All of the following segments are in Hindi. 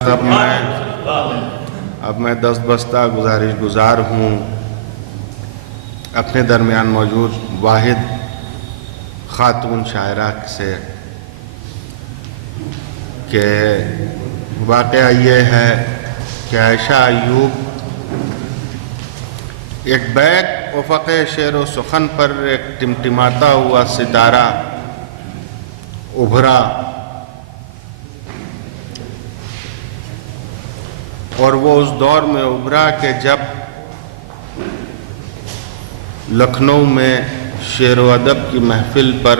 अब मैं दस्तबस्ता गुजारिश गुजार हूँ अपने दरमियान मौजूद वाहिद ख़ातून शायरा से कि वाक़या ये है कि आयशा अय्यूब एक बैक उफ़क़ शेर व सुखन पर एक टिमटिमाता हुआ सितारा उभरा और वो उस दौर में उभरा कि जब लखनऊ में शेर व अदब की महफिल पर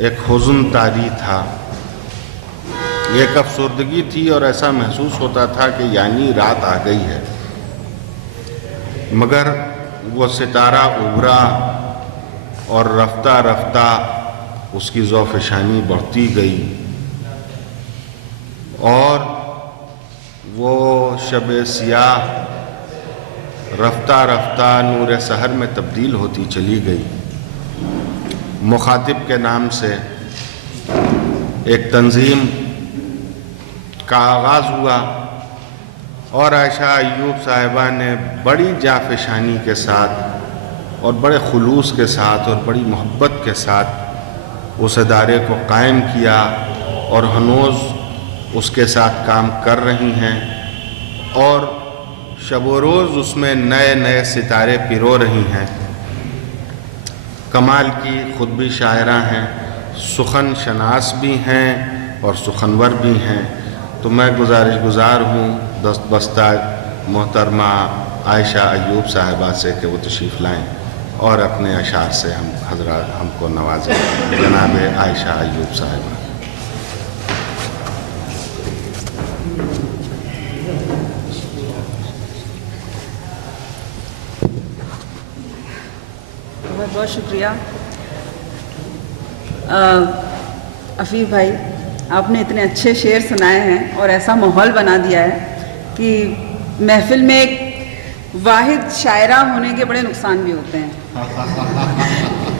एक हुज़्न तारी था, एक अफसरदगी थी और ऐसा महसूस होता था कि यानी रात आ गई है। मगर वो सितारा उभरा और रफ्ता रफ्ता उसकी ज़ौफ़शानी बढ़ती गई और वो शब सियाह रफ्ता रफ्ता नूर सहर में तब्दील होती चली गई। मुखातिब के नाम से एक तंजीम का आगाज़ हुआ और आयशा अय्यूब साहिबा ने बड़ी जाफ़शानी के साथ और बड़े खुलूस के साथ और बड़ी मोहब्बत के साथ उस इदारे को कायम किया और हनूज़ उसके साथ काम कर रही हैं और शब व रोज़ उसमें नए नए सितारे पिरो रही हैं। कमाल की खुद भी शायरा हैं, सुखन शनास भी हैं और सुखनवर भी हैं। तो मैं गुजारिश गुजार हूँ दस्तबस्ता मोहतरमा आयशा अय्यूब साहिबा से कि वो तशरीफ़ लाएँ और अपने अशार से हमको नवाजें। जनाब आयशा अय्यूब साहिबा। बहुत शुक्रिया अफ़ीफ़ भाई, आपने इतने अच्छे शेर सुनाए हैं और ऐसा माहौल बना दिया है कि महफ़िल में एक वाहिद शायरा होने के बड़े नुकसान भी होते हैं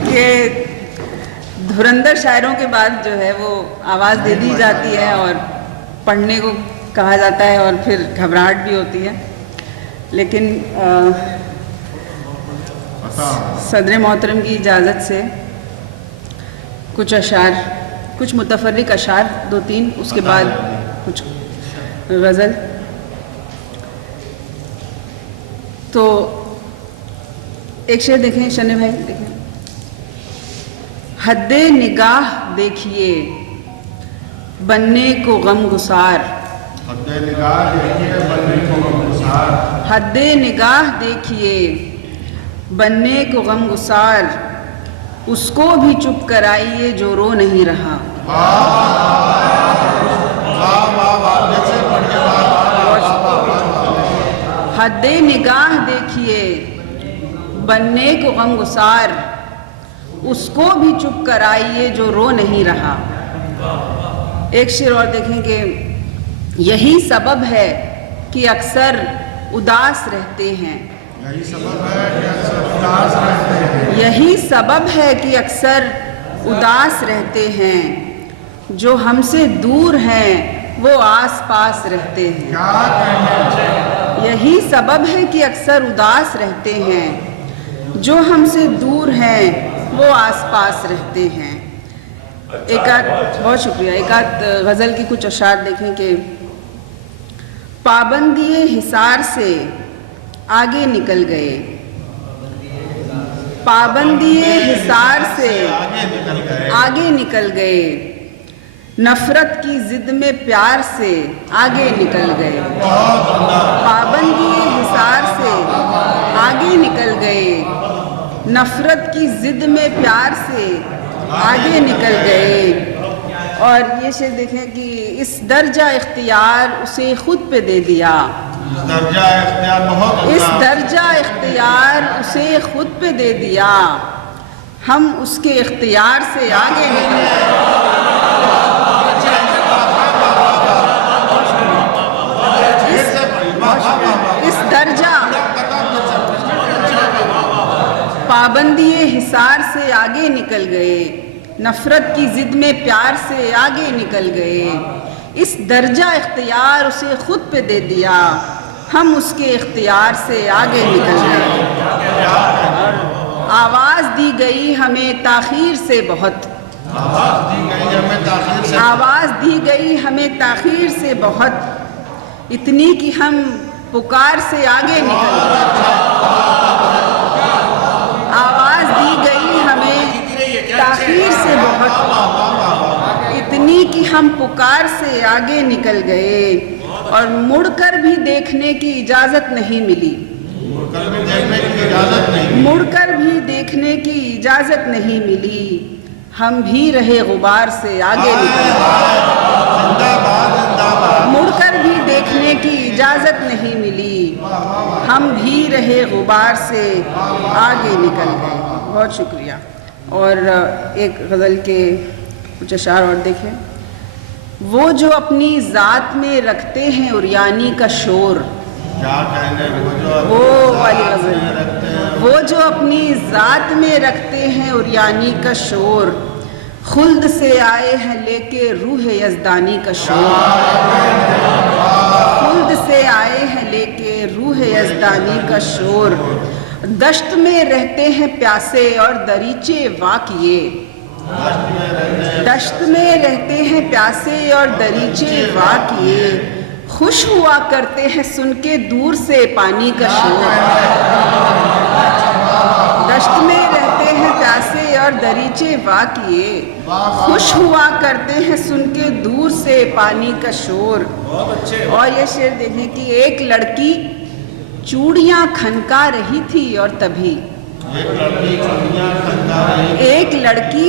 कि धुरंधर शायरों के बाद जो है वो आवाज़ दे दी जाती है और पढ़ने को कहा जाता है और फिर घबराहट भी होती है। लेकिन सदर मोहतरम की इजाज़त से कुछ अशार, कुछ मुतफर्रिक अशार दो तीन, उसके बाद कुछ गज़ल। तो एक शेर देखें शने भाई, देखें। हद्दे निगाह देखिए बनने को गमगुसार, हद्दे निगाह देखिए बनने को गमगुसार, हद्दे निगाह देखिए बनने को गमगुसार, उसको भी चुप कराइए जो रो नहीं रहा। हद्दे निगाह देखिए बनने को गमगुसार, उसको भी चुप कराइए जो रो नहीं रहा। एक शेर और देखेंगे। यही सबब है कि अक्सर उदास रहते हैं, यही सबब है कि अक्सर उदास रहते हैं, यही सबब है कि अक्सर उदास रहते हैं, जो हमसे दूर हैं वो आस पास रहते हैं। क्या कहने चाहिए? यही सबब है कि अक्सर उदास रहते हैं, जो हमसे दूर हैं वो आस पास रहते हैं। बहुत शुक्रिया। एक आध गज़ल की कुछ अशार देखें कि पाबंदी हिसार से आगे निकल गए, पाबंदी हिसार से आगे निकल गए, नफरत की जिद में प्यार से आगे निकल गए। पाबंदी हिसार से आगे निकल गए, नफरत की जिद में प्यार से आगे निकल गए। और ये शेर देखें कि इस दर्जा इख्तियार उसे खुद पे दे दिया, इस दर्जा इख्तियार उसे खुद पे दे दिया, हम उसके इख्तियार से आगे निकल गए। इस दर्जा पाबंदी हिसार से आगे निकल गए, नफरत की जिद में प्यार से आगे निकल गए। इस दर्जा इख्तियार उसे खुद पे दे दिया, हम उसके इख्तियार से आगे निकल गए। आवाज़ दी गई हमें ताख़ीर से बहुत, आवाज़ दी गई हमें ताख़ीर से बहुत, इतनी कि हम पुकार से आगे निकल गए। आवाज़ दी गई हमें ताख़ीर से बहुत, इतनी कि हम पुकार से आगे निकल गए और मुड़कर भी देखने की इजाज़त नहीं मिली, मुड़कर भी देखने की इजाज़त नहीं मिली, हम भी रहे गुबार से आगे निकल गए। मुड़कर भी देखने की इजाज़त नहीं मिली, हम भी रहे गुबार से आगे निकल गए। बहुत शुक्रिया। और एक गज़ल के कुछ अशार और देखें। वो जो अपनी ज़ात में रखते हैं उरियानी का शोर, क्या कहने वो वाली गज़ल, वो जो अपनी ज़ात में रखते हैं उरियानी का शोर, खुल्द से आए हैं लेके रूह यज़दानी का शोर, खुल्द से आए हैं लेके रूह यज़दानी का शोर, दश्त में रहते हैं प्यासे और दरीचे वाक़िए, दश्त में रहते हैं प्यासे और दरीचे वाक़िए, खुश हुआ करते हैं सुन के दूर से पानी का शोर, दश्त में रहते हैं प्यासे और दरीचे वाक़िए, खुश हुआ करते हैं सुन के दूर से पानी का शोर। और ये शेर देखें कि एक लड़की चूड़ियाँ खनका रही थी और तभी, एक लड़की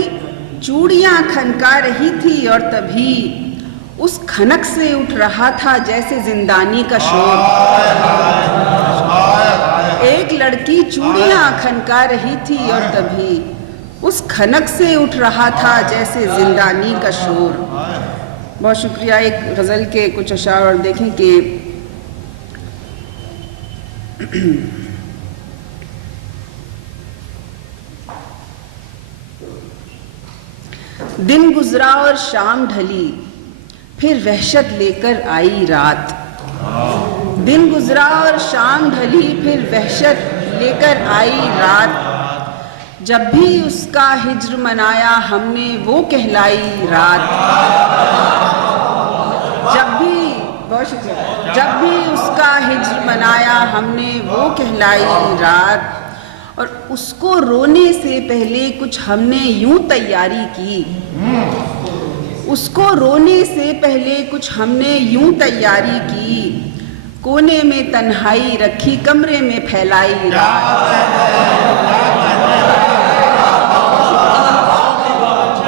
चूड़ियाँ खनका रही थी और तभी उस खनक से उठ रहा था जैसे जिंदानी का शोर। एक लड़की चूड़ियाँ खनका रही थी और तभी उस खनक से उठ रहा था जैसे जिंदानी का शोर। बहुत शुक्रिया। एक गज़ल के कुछ अशार और देखें कि दिन गुजरा और शाम ढली, फिर वहशत लेकर आई रात, दिन गुजरा और शाम ढली, फिर वहशत लेकर आई रात, जब भी उसका हिज्र मनाया हमने वो कहलाई रात, जब भी, बहुत शुक्रिया, जब भी उसका हिज्र मनाया हमने वो कहलाई रात, और उसको रोने से पहले कुछ हमने यूं तैयारी की, उसको रोने से पहले कुछ हमने यूं तैयारी की, कोने में तन्हाई रखी कमरे में फैलाई रात,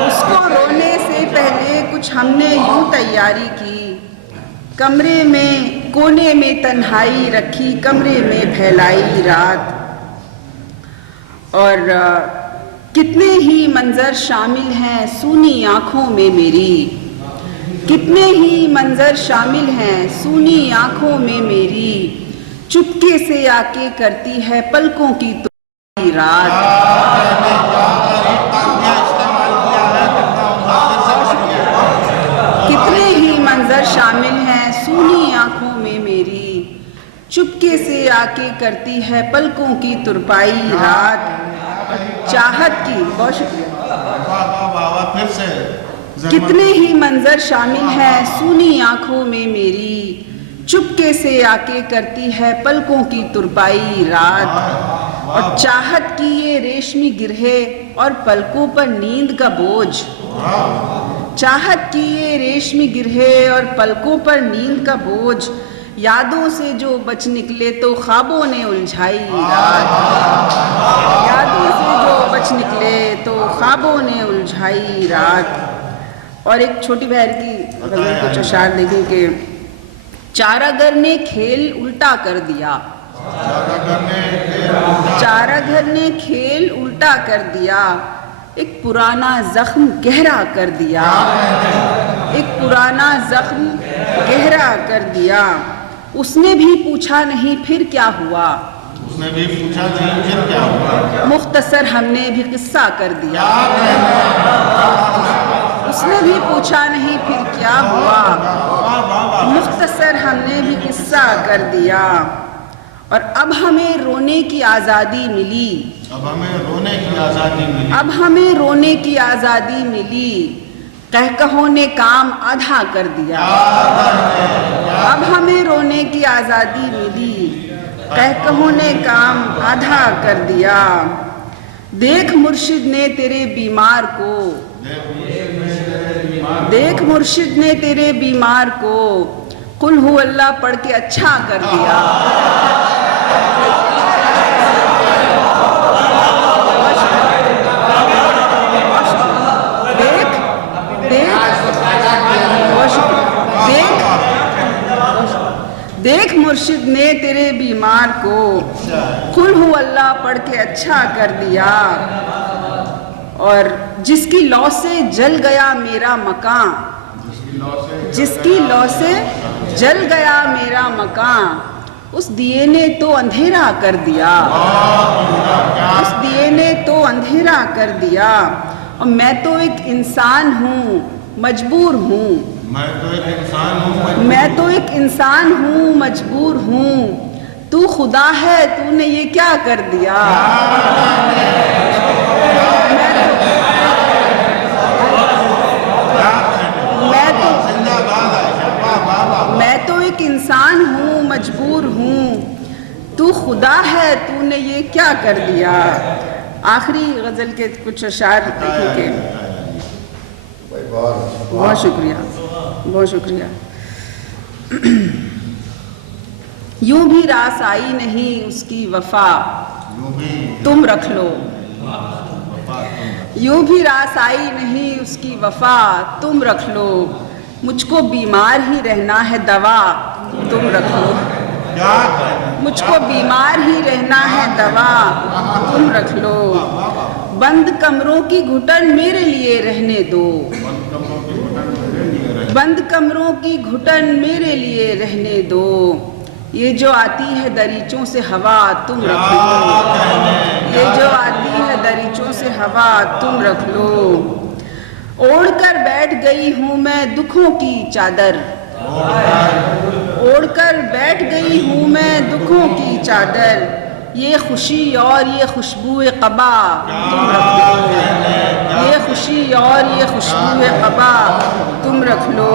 उसको रोने से पहले कुछ हमने यूं तैयारी की, कमरे में कोने में तन्हाई रखी कमरे में फैलाई रात। और कितने ही मंजर शामिल हैं सूनी आँखों में मेरी, कितने ही मंजर शामिल हैं सूनी आँखों में मेरी, चुपके से आके करती है पलकों की तो रात, कितने ही मंजर शामिल हैं सूनी आँखों में मेरी, चुपके से आके करती है पलकों की तुरपाई रात, चाहत की, बहुत शुक्रिया, फिर से कितने ही मंजर शामिल हैं सूनी आंखों में मेरी, चुपके से आके करती है पलकों की तुरपाई रात, और चाहत की ये रेशमी गिरहे और पलकों पर नींद का बोझ, चाहत की ये रेशमी गिरहे और पलकों पर नींद का बोझ, यादों से जो बच निकले तो ख्वाबों ने उलझाई रात, यादों से जो बच निकले तो ख्वाबों ने उलझाई रात। और एक छोटी बहन की गज़ल कुछ अशार देखें कि चारागर ने खेल उल्टा कर दिया, चारागर ने खेल उल्टा कर दिया, एक पुराना जख्म गहरा कर दिया, एक पुराना जख्म गहरा कर दिया, उसने भी पूछा नहीं फिर क्या हुआ, उसने भी पूछा नहीं फिर क्या हुआ, मुख्तसर हमने भी किस्सा कर दिया, उसने भी पूछा नहीं फिर क्या हुआ, अक्सर हमने भी किस्सा कर दिया, और अब हमें रोने की आज़ादी मिली, अब हमें रोने की आजादी मिली, अब हमें रोने की आज़ादी मिली, कह कहो ने काम आधा कर दिया। अब हमें रोने की आज़ादी मिली, कह कहो ने काम आधा कर दिया। देख मुर्शिद ने तेरे बीमार को, देख मुर्शिद ने तेरे बीमार को कुल हु अल्लाह पढ़ के अच्छा कर दिया। देख देख देख मुर्शिद ने तेरे बीमार को कुल हु अल्लाह पढ़ के अच्छा कर दिया। और जिसकी लौ से जल गया मेरा मकान, जिसकी लौ से जल गया मेरा मकान, उस दिए ने तो अंधेरा कर दिया, उस दिए ने तो अंधेरा कर दिया। और मैं तो एक इंसान हूँ मजबूर हूँ, मैं तो एक इंसान हूँ, मैं तो एक इंसान हूँ मजबूर हूँ, तू खुदा है तूने ये क्या कर दिया। मैं तो एक इंसान हूँ मजबूर हूँ, तू खुदा है तूने ये क्या कर दिया। आखिरी गज़ल के कुछ अशार लिखे। बहुत शुक्रिया, बहुत शुक्रिया। यूं भी रास आई नहीं उसकी वफा तुम रख लो, यूं भी रास आई नहीं उसकी वफा तुम रख लो, मुझको बीमार ही रहना है दवा तुम रख लो, मुझको बीमार ही रहना है दवा तुम रख लो। बंद कमरों की घुटन मेरे लिए रहने दो, बंद कमरों की घुटन मेरे लिए रहने दो, ये जो आती है दरीचों से हवा तुम रख लो, ये जो आती है दरीचों से हवा तुम रख लो। ओढ़ कर बैठ गई हूँ मैं दुखों की चादर, ओढ़ कर बैठ गई हूँ मैं दुखों की चादर, ये खुशी और ये खुशबू क़बा तुम रख लो, ये खुशी और ये खुशबू क़बा तुम रख लो।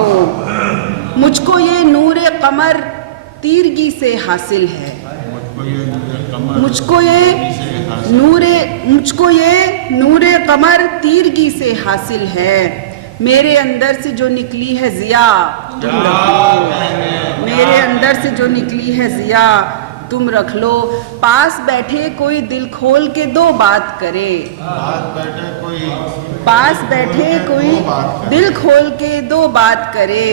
मुझको ये नूरे कमर तीरगी से हासिल है, मुझको ये नूरे कमर तीरगी से हासिल है, मेरे अंदर से जो निकली है जिया तुम रख लो, मेरे अंदर से जो निकली है जिया तुम रख लो। पास बैठे कोई दिल खोल के दो बात करे, पास बैठे कोई दिल खोल के दो बात करे,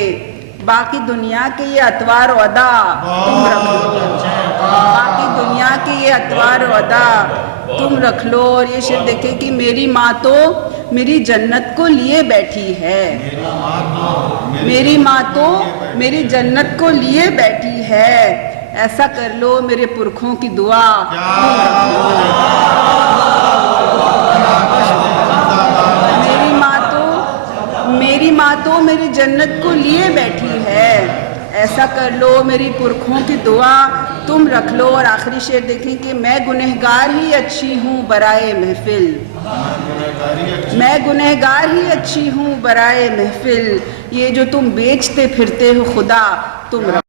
बाकी दुनिया के ये अतवार अदा तुम रख लो, बाकी दुनिया के ये अतवार अदा तुम रख लो। और ये शेर देखे कि मेरी माँ तो मेरी जन्नत को लिए बैठी है, मेरी माँ तो मेरी जन्नत को लिए बैठी है, ऐसा कर लो मेरे पुरखों की दुआ मेरी माँ तो मेरी जन्नत को लिए बैठी है, ऐसा कर लो मेरी पुरखों की दुआ तुम रख लो। और आखिरी शेर देखें कि मैं गुनहगार ही अच्छी हूँ बराए महफिल, मैं गुनहगार ही अच्छी हूँ बराए महफिल, ये जो तुम बेचते फिरते हो खुदा तुम रख